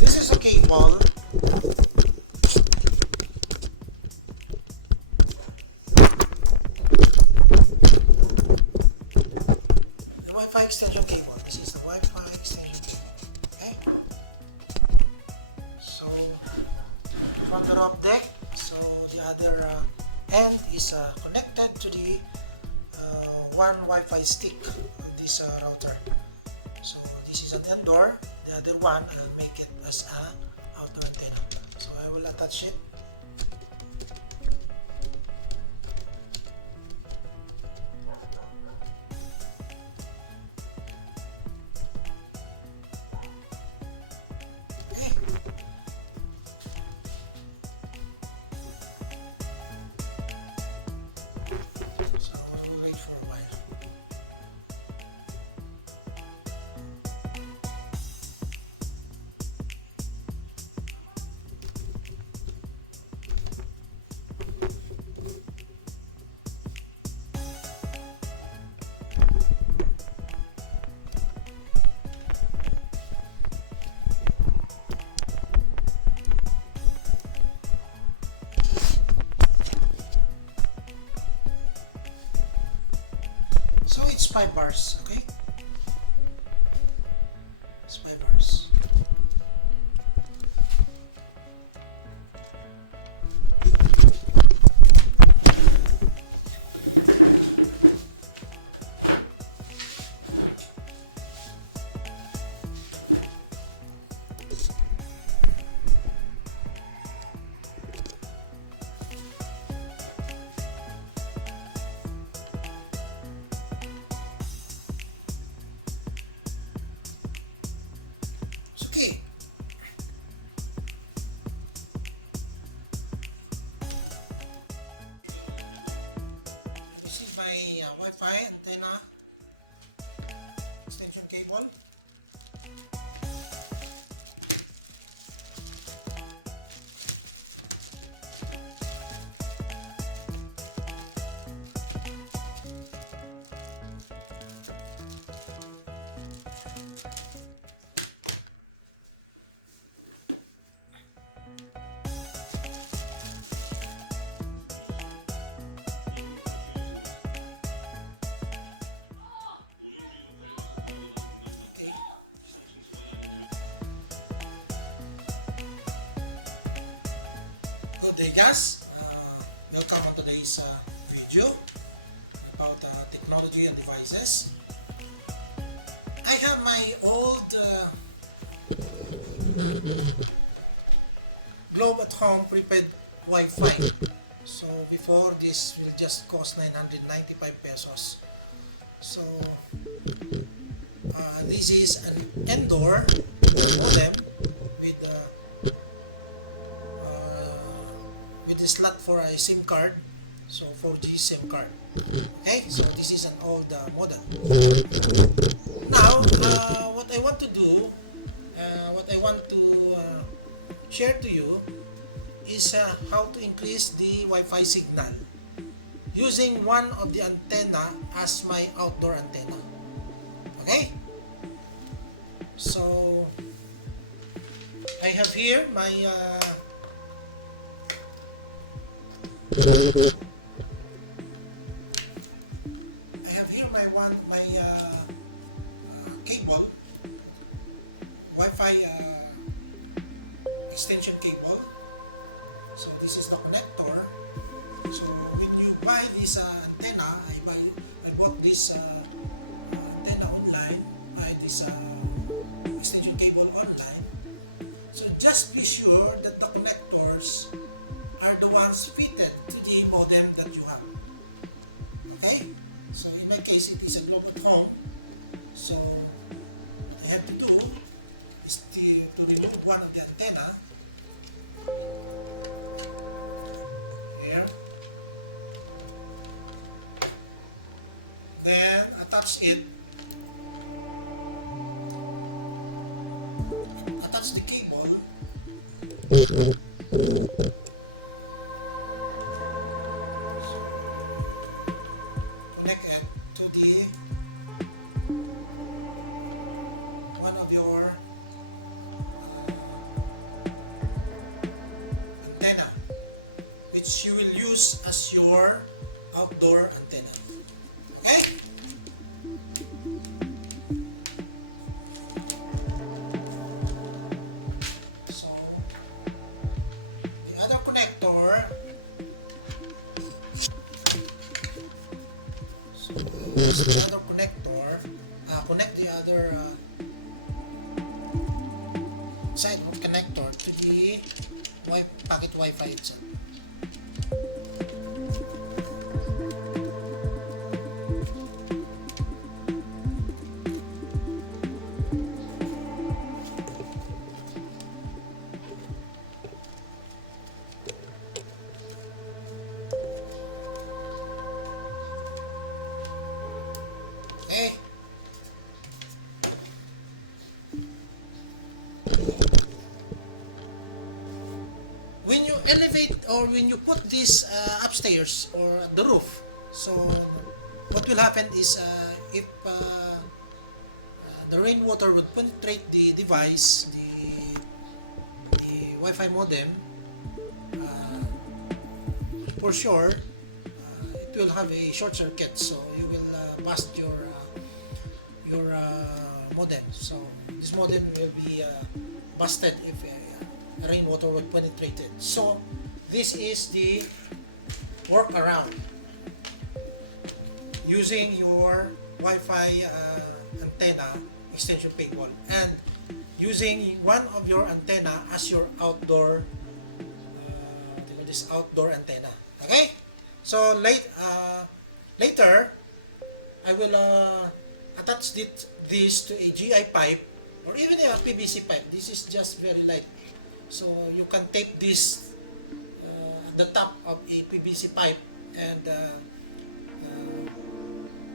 This is a cable. The Wi-Fi extension cable. This is the Wi-Fi extension cable. Okay. So from the top deck, so the other end is connected to the one Wi-Fi stick of this router. So this is an indoor. The other one I'll make it as a outdoor antenna. So I will attach it. Okay. So we'll wait for a while. So it's 5 bars, okay? It's 5 bars. It's okay. This is my Wi-Fi antenna extension cable. Good day guys, welcome on today's video about technology and devices. I have my old Globe at Home prepaid Wi-Fi. So before, this will just cost 995 pesos. So this is an indoor modem with the slot for a SIM card, so 4G SIM card. Okay, so this is an old model. Now, what I want to do, what I want to share to you is how to increase the Wi-Fi signal using one of the antenna as my outdoor antenna. Okay, so I have here my cable, Wi-Fi extension cable. So this is the connector. So when you buy this antenna, I bought this antenna online, buy this extension cable online. So just be sure that the connectors are the ones fitted to the modem that you have. Okay? So in my case, it is a Globe at Home. So what I have to do is to remove one of the antenna. Here. Then attach it. Attach the cable. Connect it to the one of your use as your outdoor antenna. Okay? So, the other connector, so use the other connector, connect the other side of connector to the packet Wi-Fi itself. Okay. When you elevate or when you put this upstairs or the roof, so what will happen is if the rainwater would penetrate the device, the Wi-Fi modem, for sure it will have a short circuit, so you will bust your modem. So this modem will be busted if rainwater will penetrate it. So this is the workaround using your Wi-Fi antenna extension cable and using one of your antenna as your outdoor this outdoor antenna. Okay, so later I will attach this to a GI pipe or even a PVC pipe. This is just very light, so you can tape this at the top of a PVC pipe and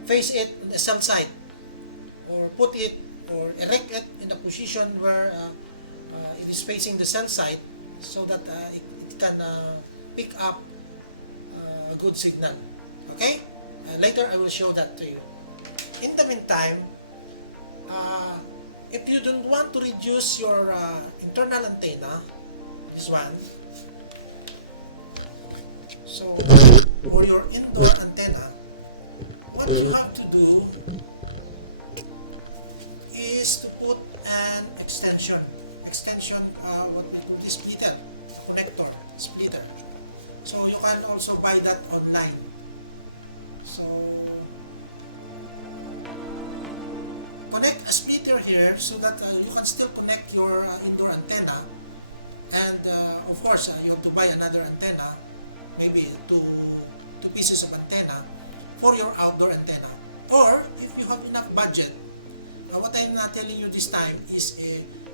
face it in the cell site, or put it or erect it in the position where it is facing the cell site, so that it can pick up a good signal. Okay, later I will show that to you. In the meantime, if you don't want to reduce your internal antenna, this one, so for your indoor antenna, what you have to do is to put an extension, what we call the splitter, connector, splitter. So you can also buy that online. So connect a splitter here so that you can still connect your indoor antenna, and of course you have to buy another antenna, maybe two pieces of antenna for your outdoor antenna. Or if you have enough budget, what I'm not telling you this time is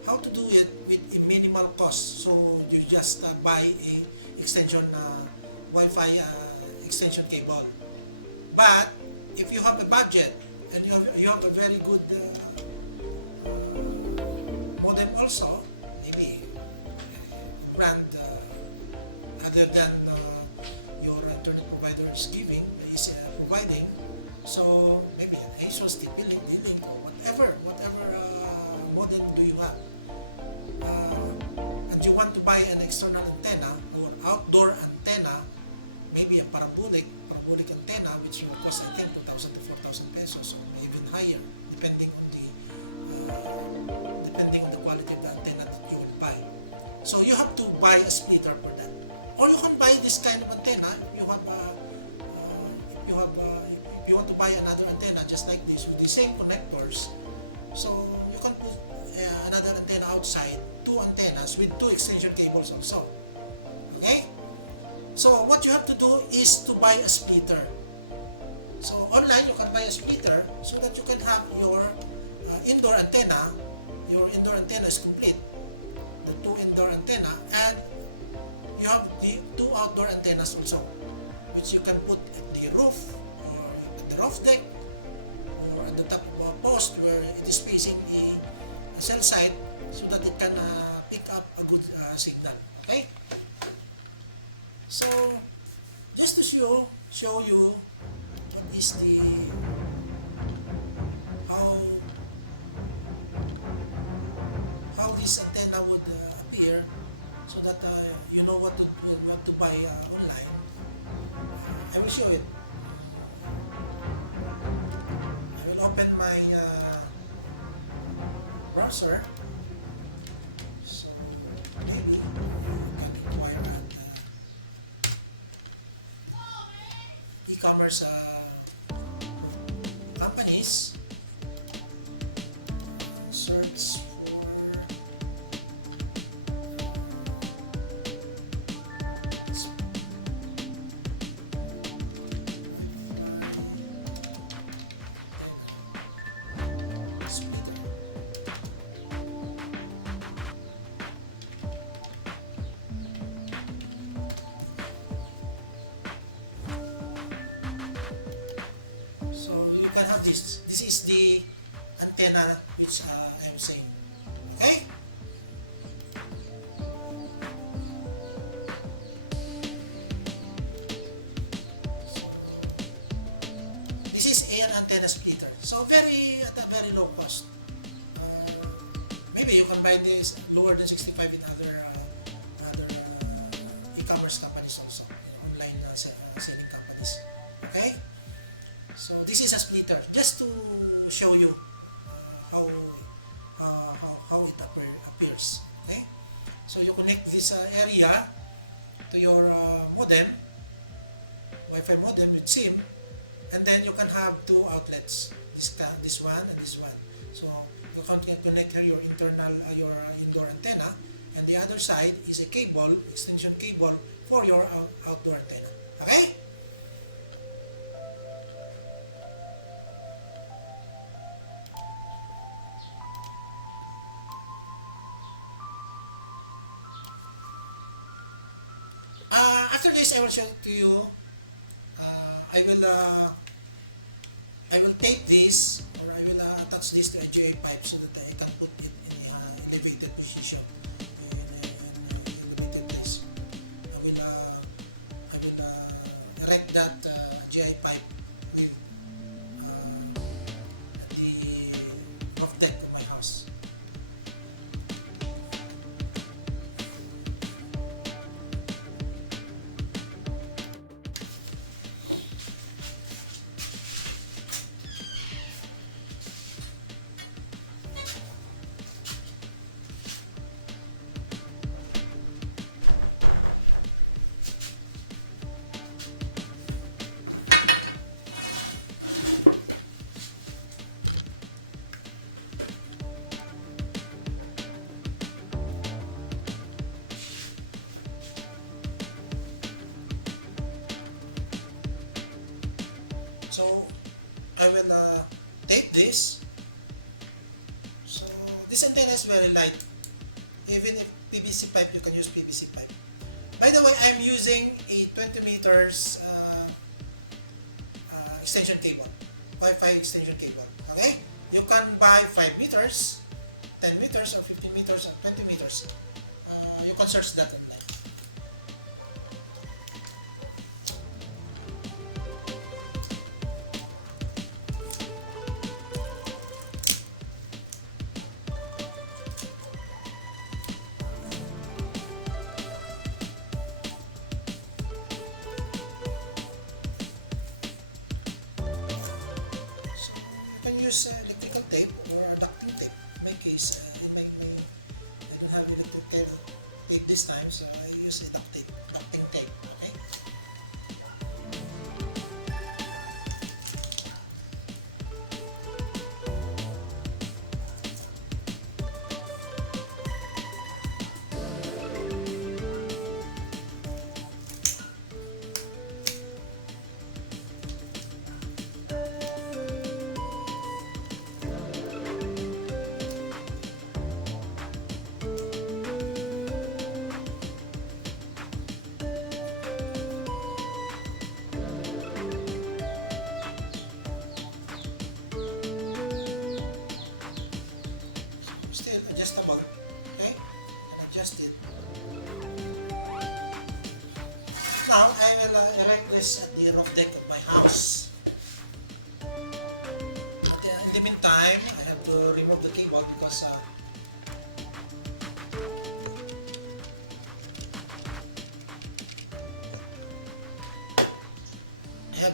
how to do it with a minimal cost. So you just buy a extension Wi-Fi extension cable. But if you have a budget and you have a very good modem also, maybe brand other than your internet provider is providing, so maybe ASUS, TP-Link, D-Link, or whatever modem do you have, and you want to buy an external antenna or outdoor antenna, maybe a parabolic antenna, which will cost I think 2,000 to 4,000 pesos or even higher, depending on the quality of the antenna that you will buy. So you have to buy a splitter for that, or you can buy this kind of antenna if you want to buy another antenna just like this with the same connectors. So you can put another antenna outside, two antennas with two extension cables also. Okay, so what you have to do is to buy a splitter. So online you can buy a splitter so that you can have your indoor antenna. Your indoor antenna is complete, the two indoor antenna, and you have the two outdoor antennas also, which you can put at the roof or at the roof deck or at the top of a post where it is facing a cell site, so that it can pick up a good signal. Okay, so just to show you what is how this antenna would appear, so that you know what to buy online. I will show it. I will open my browser. So maybe you can inquire at e-commerce companies. Search for splitter. So you can have this. This is the antenna which I'm saying. Okay? This is an antenna splitter. So at a very low cost. Maybe you can buy this lower than 65 in other e-commerce companies also, online selling companies. Okay? So this is a splitter, just to show you how it appears. Okay? So you connect this area to your modem, Wi-Fi modem with SIM, and then you can have two outlets, this one and this one. So you can connect here your your indoor antenna, and the other side is a cable, extension cable for your outdoor antenna. Okay? After this, I will show to you. I will tape this, or I will attach this to a GA pipe so that I can put it in elevated position in elevated place. I will erect that GI pipe with the roof deck of my house. So I will tape this. So this antenna is very light. Even if PVC pipe, you can use PVC pipe. By the way, I'm using a 20 meters extension cable, Wi-Fi extension cable. Okay, you can buy 5 meters, 10 meters, or 15 meters, or 20 meters. You can search that online. Electrical tape or ducting tape. In my case, I don't have electrical tape this time, so I use a ducting tape. Okay. Still adjustable, okay? And adjust it. Now I will erect this at the roof deck of my house. In the meantime, I have to remove the cable because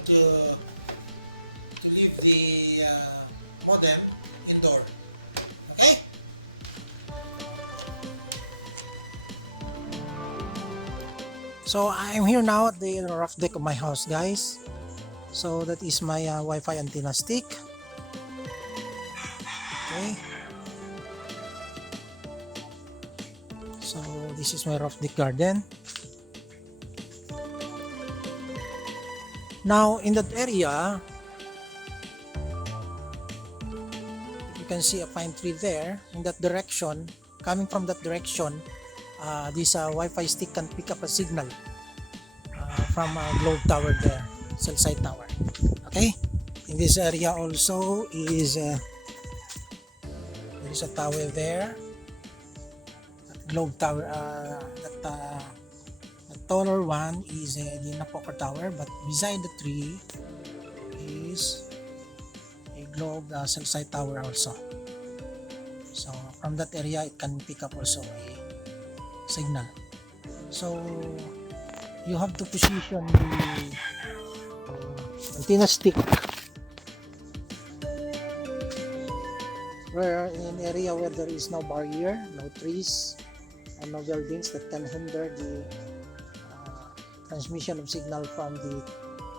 to leave the modem indoor. Okay? So I'm here now at the rough deck of my house, guys. So that is my Wi-Fi antenna stick. Okay. So this is my rough deck garden. Now in that area, you can see a pine tree there. In that direction, coming from that direction, this Wi-Fi stick can pick up a signal from a globe tower there, cell site tower. Okay. In this area also is there is a tower there. That globe tower. The taller one is the Napoca Tower, but beside the tree is a globe cell site tower also. So from that area it can pick up also a signal. So you have to position the antenna stick where in an area where there is no barrier, no trees, and no buildings that can hinder the transmission of signal from the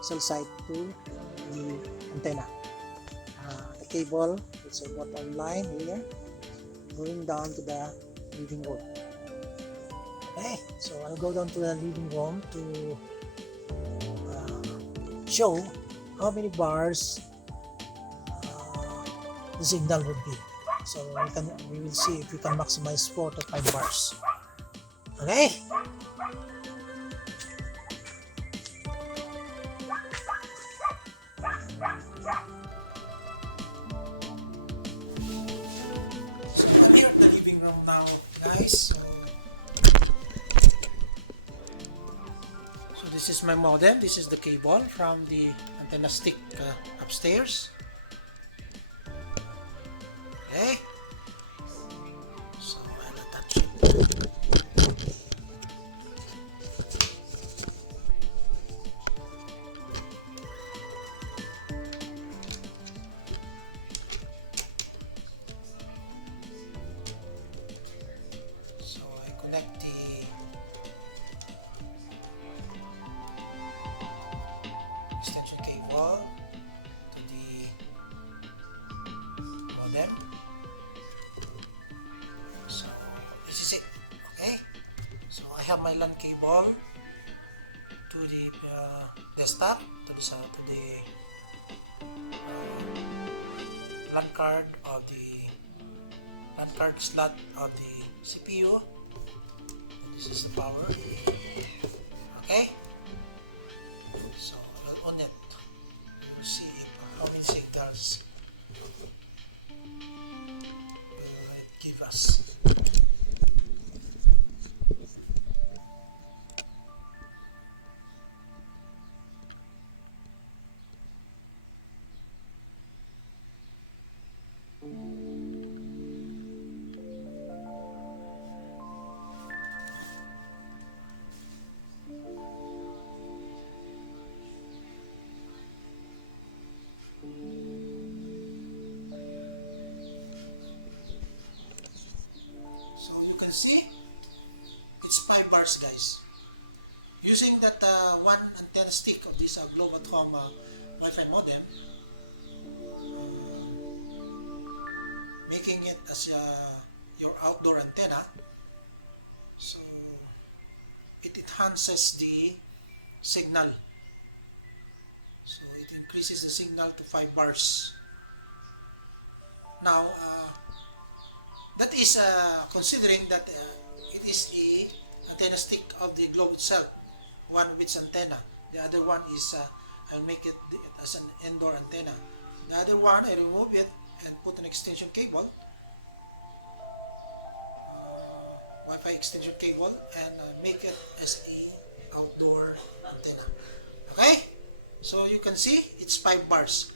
cell site to the antenna. The cable is a bottom line here going down to the living room. Okay, so I'll go down to the living room to show how many bars the signal would be. So we will see if we can maximize 4 to 5 bars. Okay. So I'm here at the living room now, guys. So this is my modem. This is the cable from the antenna stick upstairs. Okay. So I'll attach it. So I connect the extension cable to the modem. So this is it. Okay. So I have my LAN cable to the desktop, to the LAN card of the LAN card slot of the CPU. And this is the power. Okay. So on it, we'll see how many signals will it give us. So you can see it's 5 bars, guys. Using that one antenna stick of this Globe at Home Wi-Fi modem, making it as your outdoor antenna, so it enhances the signal. So it increases the signal to 5 bars. Now, that is considering that it is a antenna stick of the globe itself, one with its antenna. The other one is I'll make it as an indoor antenna. The other one, I remove it and put an extension cable, Wi-Fi extension cable, and make it as a outdoor antenna. Okay, so you can see it's 5 bars.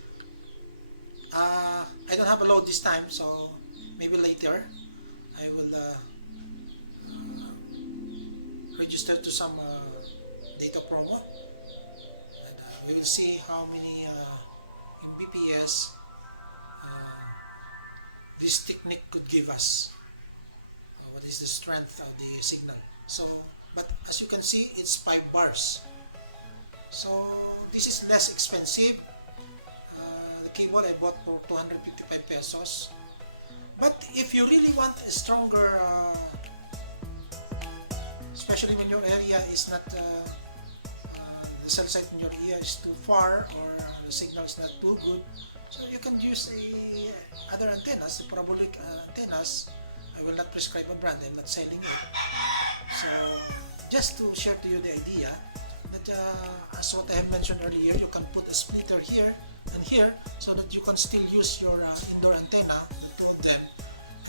I don't have a load this time, so maybe later I will register to some data promo, and we will see how many Mbps this technique could give us. What is the strength of the signal? So, but as you can see, it's 5 bars. So this is less expensive. The cable I bought for 255 pesos. But if you really want a stronger, especially when your area is not, the cell site in your area is too far, or the signal is not too good, so you can use other antennas, the parabolic antennas. I will not prescribe a brand, I'm not selling it. So just to share to you the idea that as what I have mentioned earlier, you can put a splitter here and here so that you can still use your indoor antenna, the two of them,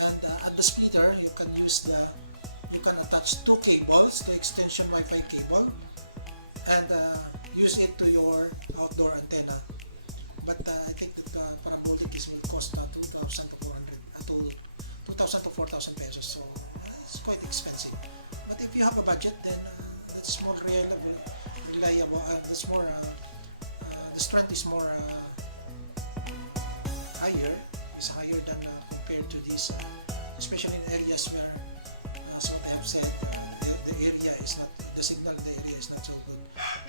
and at the splitter you can attach 2 cables, the extension Wi-Fi cable, and use it to your outdoor antenna. But I think that parabolic will cost 2,000 to 4,000 pesos, so it's quite expensive. But if you have a budget, then that's more reliable. That's more. The strength is more higher. Is higher than compared to this, especially in areas where, as what I have said, the area is not, the signal in the area is not so good.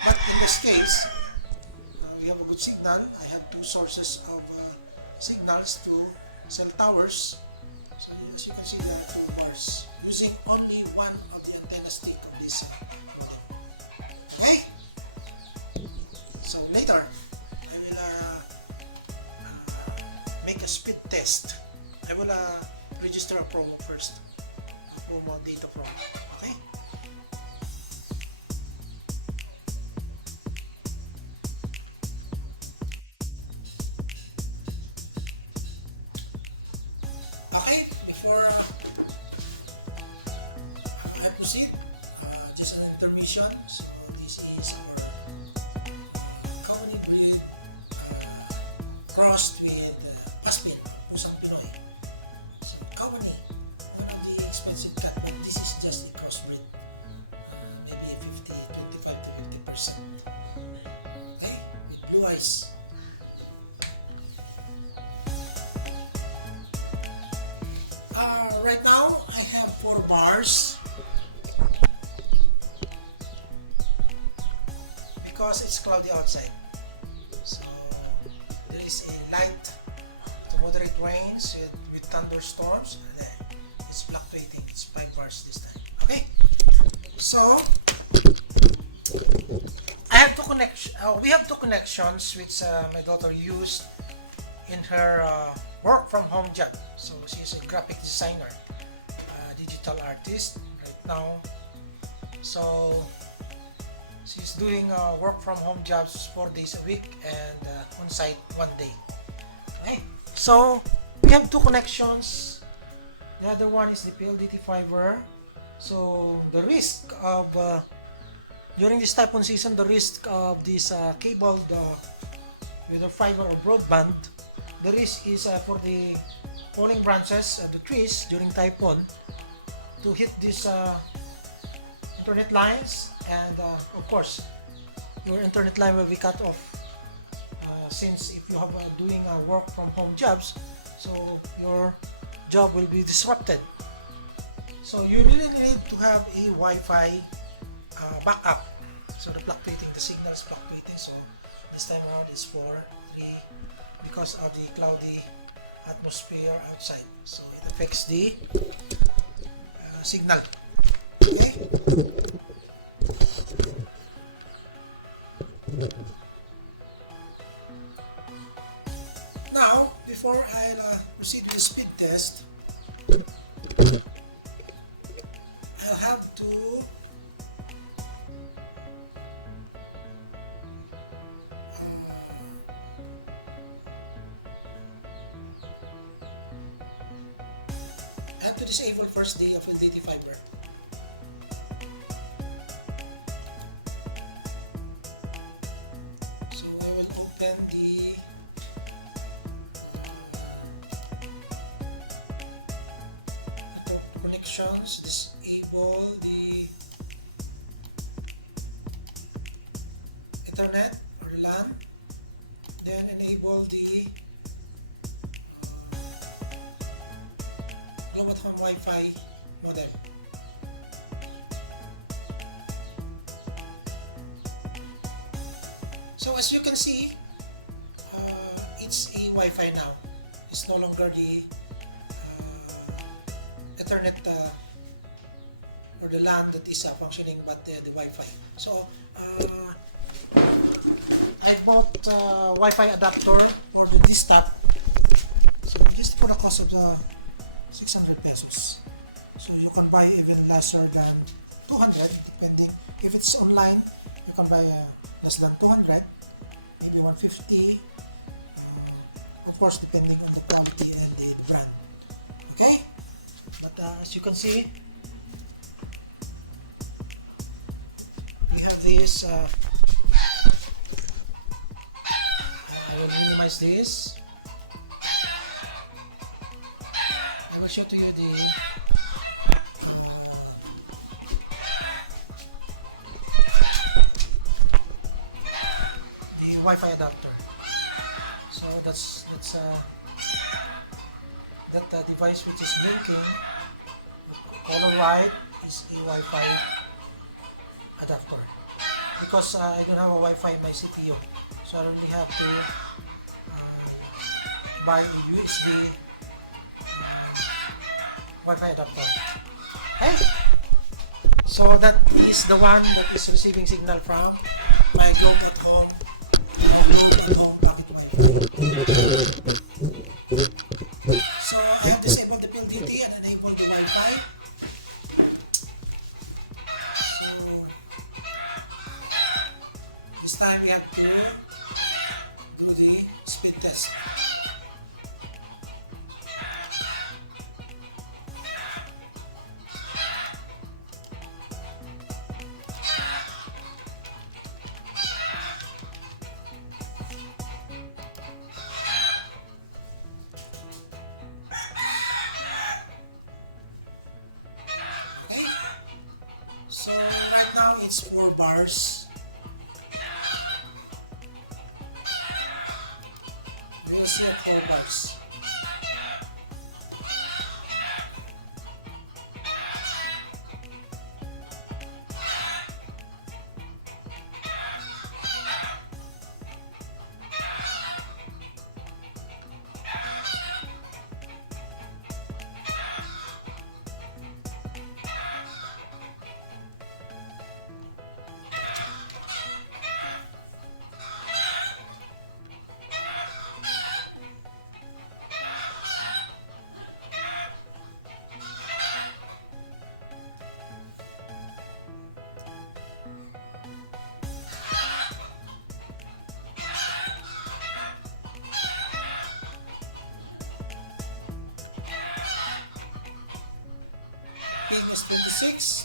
But in this case, we have a good signal. I have 2 sources of signals to cell towers. So as you can see, there are 2 bars using only one of the antenna stick of this modem. Okay? So later, I will make a speed test. I will register a promo first, a promo data promo. Okay? Okay, before I proceed, just an intermission. So this is our company breed crossed with Aspin, Pusang Pinoy. So company, one of the expensive cat, but this is just a crossbreed. Maybe 25 to 50%. Okay, with blue eyes. Right now, I have 4 bars because it's cloudy outside. So there is a light to moderate rains with thunderstorms. It's fluctuating. It's 5 bars this time. Okay. So I have 2 connections. We have 2 connections which my daughter used in her work from home job. So she's a graphic designer, digital artist right now. So she's doing work from home jobs 4 days a week and on site 1 day. Okay. So we have 2 connections. The other one is the PLDT fiber. So the risk of during this typhoon season, the risk of this cable, whether fiber or broadband, the risk is for the falling branches of the trees during typhoon to hit these internet lines, and of course your internet line will be cut off since if you have doing work from home jobs, so your job will be disrupted. So you really need to have a Wi-Fi backup. So the signal is fluctuating, so this time around is 4, 3 because of the cloudy atmosphere outside, so it affects the signal. Okay. Now, before I'll proceed with the speed test, I'll have to disable first the PLDT fiber. So I will open the connections, disable the Ethernet or the LAN, then enable the Global at Home Wi-Fi Modem. So as you can see, it's a Wi-Fi now. It's no longer the Ethernet or the LAN that is functioning, but the Wi-Fi. So I bought Wi-Fi adapter for the desktop. So just for the cost of the 600 pesos. So you can buy even lesser than 200, depending. If it's online, you can buy less than 200, maybe 150. Of course, depending on the quality and the brand. Okay, but as you can see, we have this. I will minimize this. I will show to you the Wi-Fi adapter. So that's that device which is blinking. Color white is a Wi-Fi adapter. Because I don't have a Wi-Fi in my CPU, so I really have to buy a USB Wi-Fi adapter. Hey! So that is the one that is receiving signal from my Globe.com pocket Wi-Fi. So I have disabled the PLDT and enabled the Wi-Fi. So this time we have to do the speed test. So right now it's 4 bars. We will see at 4 bars.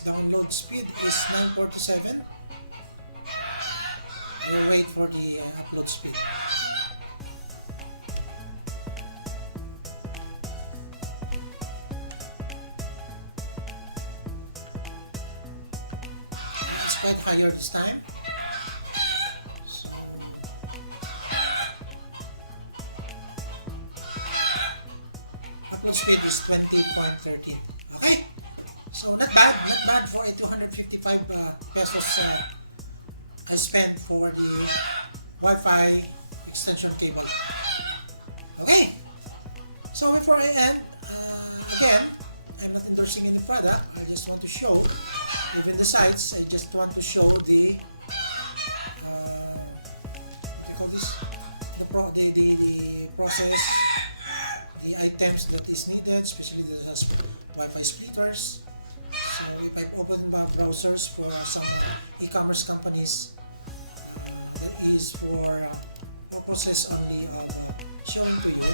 Download speed is 947. We'll wait for the upload speed. It's quite higher this time. So, upload speed is 20.13. Okay? So not bad for a 255 pesos I spent for the Wi-Fi extension cable. Okay, so before I end, again, I'm not endorsing any product. I just want to show, even the sites, I just want to show the the process, the items that is needed, especially the Wi-Fi splitters. So if I open my browsers for some e-commerce companies, that is for purposes only of showing to you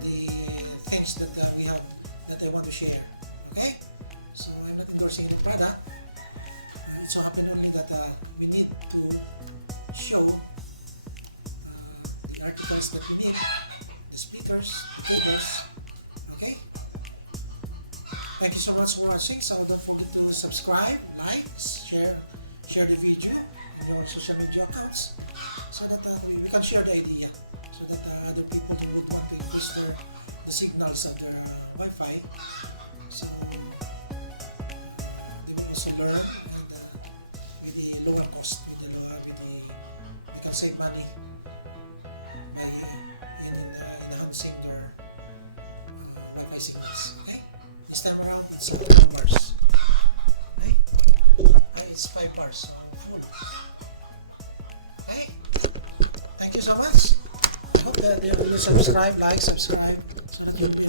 the things that we have that I want to share. Okay, so I'm not endorsing any product. It so happens only that we need to show the articles that we need, the splitters, cables. Okay. Thank you so much for watching. So don't forget to subscribe, like, share, share the video on your social media accounts so that we can share the idea so that other people who would want to register the signals of their Wi-Fi, so they will also learn and with the lower cost, they can save money by enhancing their Wi-Fi signals. Okay, this time around it's 4 bars. Okay, it's 5 bars full. Okay, thank you so much. I hope that you will subscribe, like, subscribe, so that you'll be